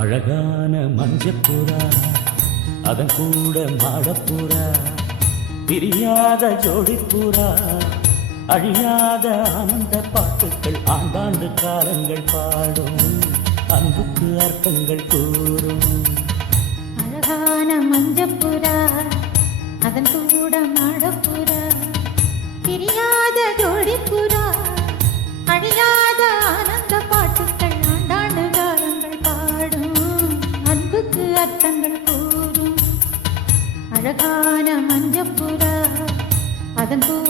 அழகான மஞ்சப்புறா அதன் கூட மாடப்புறா பிரியாத ஜோடிப்புறா அழியாத ஆனந்த பாட்டுக்கள் ஆண்டாண்டு காலங்கள் பாடும் அன்புக்கு அர்த்தங்கள் கூறும். அழகான மஞ்சப்புறா அதன் கூட மாடப்புறா பிரியாத ஜோடிப்புறா அழியாத அதன்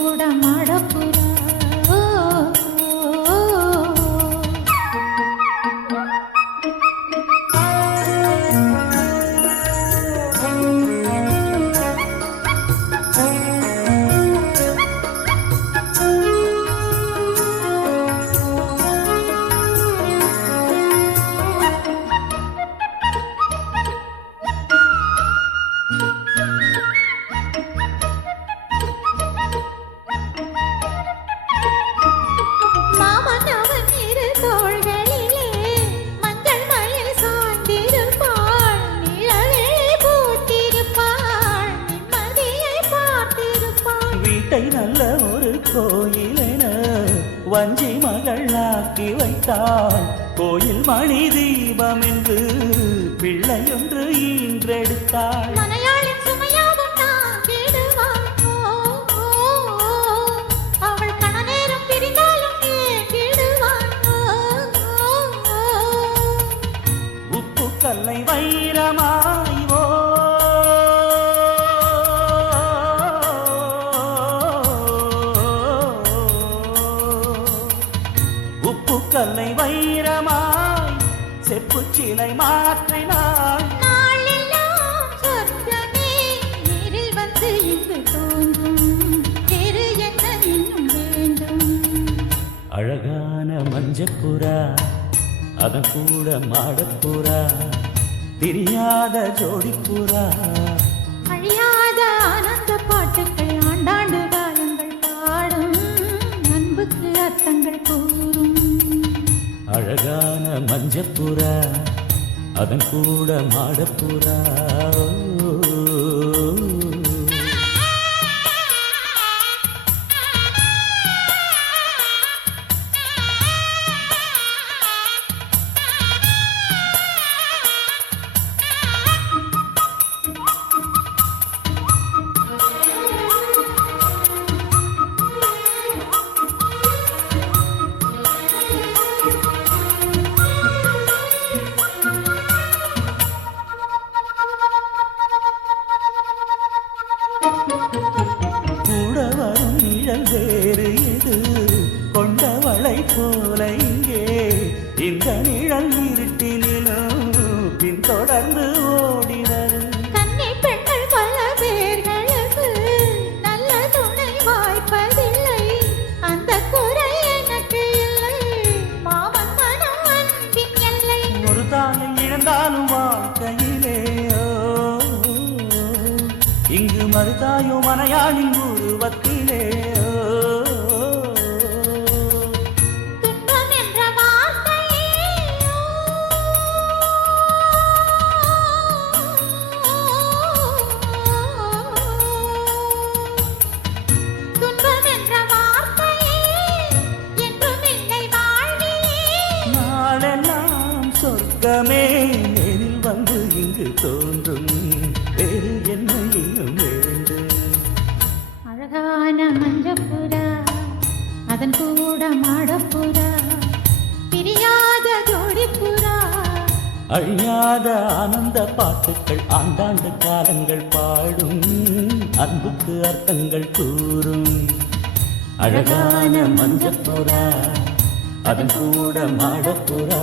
வீட்டை நல்ல ஒரு கோயிலென வஞ்சி மகள் ஆக்கி வைத்தாள். கோயில் மணி தீபம் என்று பிள்ளையொன்று ஈன்றெடுத்தாள். வேறு என்ன இன்னும் வேண்டும்? அழகான மஞ்சப்புறா அதன் கூட மாடப்புறா தெரியாத ஜோடிப்புறா அழியாத ஆனந்த பாட்டுக்கள் அழகான மஞ்சப்புறா அதன் கூட மாடப்புறா. கூட வரும் நிழல் வேறு இது கொண்டவளை போல இங்கே. இந்த நிழல் இருட்டினிலும் பின்தொடர்ந்து ஓடி மறுதாயோ மனையாளின் உருவத்திலே. சொர்க்கமே நேரில் வந்து இங்கு தோன்றும் அழகான மஞ்சப்புறா அதன் கூட மாடப்புறா பிரியாத ஜோடிப்புறா அழியாத ஆனந்த பாட்டுக்கள் ஆண்டாண்டு காலங்கள் பாடும் அன்புக்கு அர்த்தங்கள் கூறும். அழகான மஞ்சப்புறா அதன் கூட மாடப்புறா